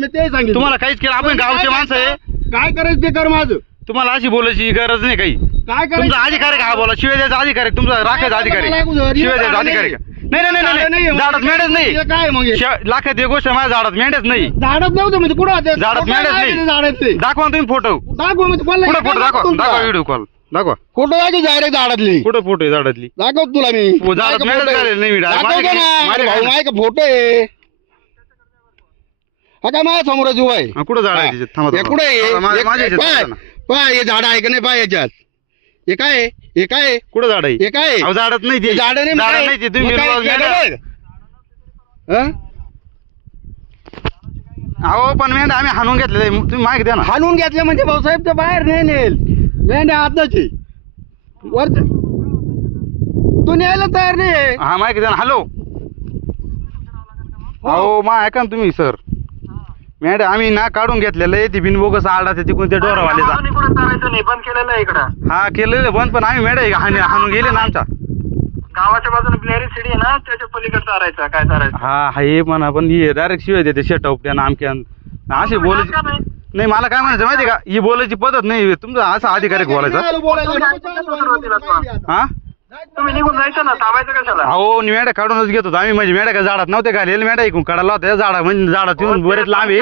मी ते सांगितलं तुम्हाला काहीच केलं आपण गावचे माणसं आहे. काय करायचं ते कर माझं. तुम्हाला अशी बोलायची गरज नाही काही. काय तुमचा अधिकार आहे का हा बोला? शिवाय द्यायचा अधिकार. आहे तुमचा राखायचा अधिकार. आहे शिवाय द्यायचा अधिकार. आहे का नाही नाही नाही नाही. झाडात मेंढ्याच नाही. हे काय मग हे? लाखात एक गोष्ट आहे, माझ्या झाडात मेंढ्याच नाही. झाडच नव्हतं म्हणजे कुठं होते? झाडात मेंढ्याच नाही. झाडात दाखवा ना तुम्ही फोटो. दाखव म्हणजे कोणाला कुठं फोटो? दाखवा? दाखवा व्हिडिओ कॉल दाखवा. फोटो दाखव डायरेक्ट झाडातली कुठं फोटो आहे झाडातली दाखव तुला मी. हो, झाडात फोटो. आहे. झालेलं नाही मी. माझ्या- माझ्या- माझ्या फोटो आहे. हा काय माझ्यासमोर जीव आहे हा, कुठं झाड आहे. त्याच्यात? थांबा, हे थांबा. कुठे आहे? थांबा, माझ्या- हे- माझ्या याच्यात पाय थांबा ना. पाय हे झाड आहे का नाही पाय याच्यात हे काय आहे? हे काय आहे? कुठं झाड आहे हे काय आहे? झाडात नाही ते झाड नाही मग काय? नाही ते तुम्ही मग काय मेंढ्या- केलं बघ? हं? अहो पण मेंढ्या आम्ही हाणून घेतलेलं आहे. तुम्ही माहिती द्या ना हाणून घेतले म्हणजे भाऊसाहेब तर बाहेर नाही नेल मेंढ्या आताची वर तू न्यायला तयार नाही हा माहिती द्या ना हॅलो अहो मा ऐका ना तुम्ही सर मॅडम आम्ही ना काढून घेतलेलं आहे ती बिनबोगस आडा ते तिकडून ते डोरावालेचा कुठं चालायचं नाही बंद केलेलं आहे इकडं हा केलेलं बंद पण आम्ही मॅडम हाण- हाणून गेले ना आमच्या गावाच्या बाजूने सिडी आहे ना त्याच्या पलीकडे काय चालायचं हा हा हे म्हणा पण हे डायरेक्ट शिवाय देते शेट उपट्यान आमक्यान असे बोलायची का नाही? नाही मला काय म्हणायचं माहिती का ही बोलायची पद्धत नाही तुमचा असा अधिकार बोलायचा बोलायचं हा तुम्ही निघून जायचं ना थांबायचं कशाला? अहो मेड्या काढूनच घेत होतो. आम्ही म्हणजे मेड्या काय झाडात नव्हते घालेले मेड्या ऐकून काढायला होत्या. झाडा म्हणजे झाडात येऊन बरेच लांब आहे.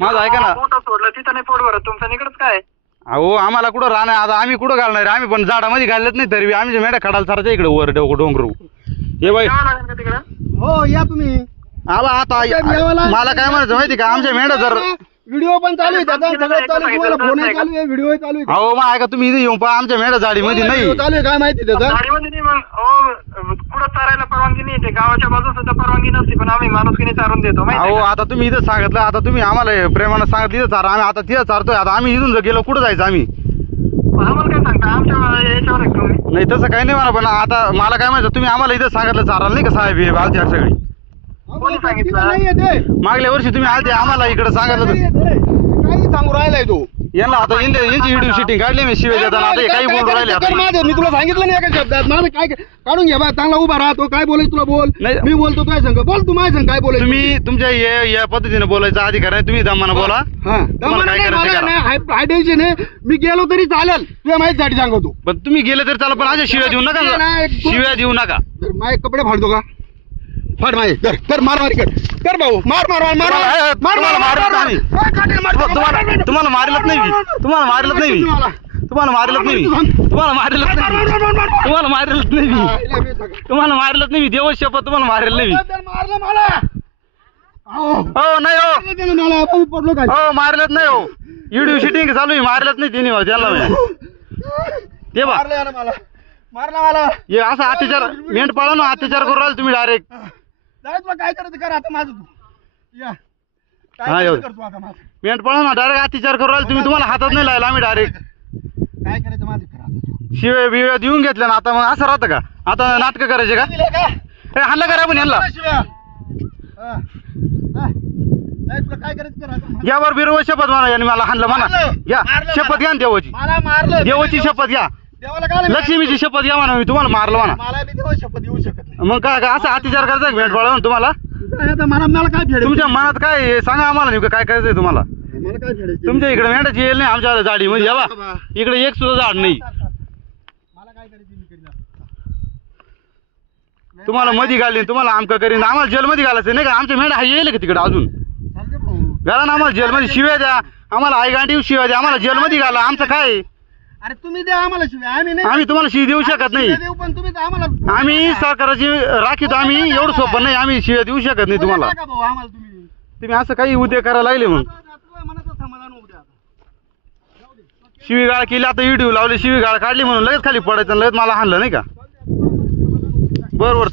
माझं ऐका ना. मोठं सोडलं तिथं नाही पोट भरत. तुमचं निकडच काय? अहो आम्हाला कुठं राहणार? आता आम्ही कुठं घालणार आहे? आम्ही पण झाडामध्ये घालत नाही तरी आम्ही मेड्या काढायला सारख्या इकडे वर डोंगर डोंगरू. हे बाई. यावं लागेल का तिकडं? हो या तुम्ही. आला आता मला काय म्हणायचं माहिती का? आमच्या मेंढ्या जर व्हिडिओ पण चालू आहे त्याचा सगळं चालू आहे. तुम्हाला फोन चालू आहे व्हिडिओ चालू आहे. अहो मग ऐका तुम्ही इथे येऊन पहा आमच्या मेंढ्या जाडीमध्ये नाही. चालू आहे काय माहिती त्याचा? गाडीमध्ये नाही मग अहो कुठं चारायला परवानगी नाही ते गावाच्या सुद्धा परवानगी नसते पण आम्ही माणुसकीने चारून देतो माहिती अहो आहे का? आता तुम्ही इथं सांगितलं आता तुम्ही आम्हाला हे प्रेमानं सांगा तिथं चारा आम्ही आता तिथं चारतोय आता आम्ही इथून जर गेलो कुठं जायचं आम्ही? आम्हाला काय सांगता आमच्या याच्यावर आहे तुम्ही? नाही तसं काही नाही म्हणा पण आता मला काय माहिती तुम्ही आम्हाला इथं सांगितलं चारायला नाही का साहेब हे आलते सगळी कोणी सांगितलं? मागल्या वर्षी तुम्ही आलते आम्हाला इकडे सांगितलं होतं. काही सांगू राहिलाय तू. यांना आता यांची यांची व्हिडिओ शूटिंग काढली मी शिवाय आता काही बोलून राहिले मी तुला सांगितलं नाही एका शब्दात. माझं काय काढून घ्या चांगला उभा राहतो काय बोलायचं तुला बोल. मी बोलतो काय सांग. बोल तू माझ्या संग काय बोलायचं? तुम्ही तुमच्या या पद्धतीने बोलायचा अधिकार आहे तुम्ही दमानं बोला. हा. हाय टेन्शन आहे. मी गेलो तरी चालेल तुझ्या माहितीसाठी सांगतो. पण तुम्ही गेले तरी चाला पण अशा शिव्या देऊ नका शिव्या देऊ नका. माझे कपडे फाडतो का? फाड माझे कर कर कर कर भाऊ मार मार मार मार तुम्हाला- मार तुम्हाला मार मारलं मार नाही. मार काटेल मार तुम्हाला तुम्हाला- तुम्हाला मारलंच नाही मी तुम्हाला मारलंच नाही मी तुम्हाला मारलंच नाही मी तुम्हाला मारलंच नाही मी. तुम्हाला मारलंच नाही मी तुम्हाला मारलंच नाही मी देव शपथ तुम्हाला मारेल नाही मी मारलं मला अहो, हो नाही हो त्यानं मला आपण पडलो काय हो मारलंच नाही हो व्हिडिओ शूटिंग चालू आहे मारलंच नाही तिने त्याला मी. ते बा मारलं यानं मला मारलं मला हे असा अत्याचार मेंढ पाळा ना अत्याचार करू राहिले तुम्ही डायरेक्ट जाऊ तुला काय करायचं कर आता माझं तू. या. काय हा, येऊ. करायचं कर तू आता माझं? मेंढ पाळा ना डायरेक्ट अत्याचार करू राहिले. तुम्ही तुम्हाला हातात नाही लायला आम्ही डायरेक्ट काय करायचं? माझं कर आता शिव्या बिव्या देऊन घेतल्या ना आता मग असं राहतं का? आता नाटक करायचे का? दिले का? ए, हल्ला करा आपण यांना शिव्या. हा. हा. नाही, तुला काय करायचं? कर आता माझं. या वर बिरोबर शपथ म्हणा यांनी मला हाणलं म्हणा मारलं. मारलं शपथ मला. घ्या ना देवाची. मला मारलं. देवाची शपथ घ्या. देवाला काय लक्ष्मीची शपथ घ्या म्हणा मी तुम्हाला मारलं म्हणा. मला बी देवा शपथ येऊ शकत नाही. मग काय काय असं अत्याचार करायचा भेट बाळा तुम्हाला? काय आता मला मला काय फेडायचं तुमच्या मनात काय आहे? सांगा आम्हाला नेमकं काय करायचंय तुम्हाला. मला काय फेडायचं तुमच्या इकडे मेंढाची येईल नाही आमच्या झाडी म्हणजे या बा. इकडे एक सुद्धा झाड नाही. मला काय करायचं मी करीन आता. तुम्हाला मधी घालीन तुम्हाला आमका करीन. आम्हाला जेलमध्ये घालायचं नाही का? आमच्या मेंढा हा येईल का तिकडे अजून? चालते भाऊ. घाला ना आम्हाला जेलमध्ये शिव्या द्या. आम्हाला आई गांडी शिव्या द्या. आम्हाला जेलमध्ये घाला. आमचं काय आहे? अरे तुम्ही द्या आम्हाला शिवाय. आम्ही नाही आम्ही तुम्हाला शिवी देऊ शकत नाही. शिव्या देऊ पण तुम्ही तर आम्हाला आम्ही सहकाराची राखीत आम्ही एवढं सोपं नाही आम्ही शिव्या देऊ शकत नाही तुम्हाला. नका भाऊ आम्हाला तुम्ही तुम्ही असं काही उद्या करायला लागले मग तुझ्या मनाचं समाधान होऊ द्या आता. शिवीगाळ केली आता व्हिडिओ लावले शिवीगाळ काढली म्हणून लगेच खाली पडायचं आणि लगेच मला हाणलं नाही का? बरोबर.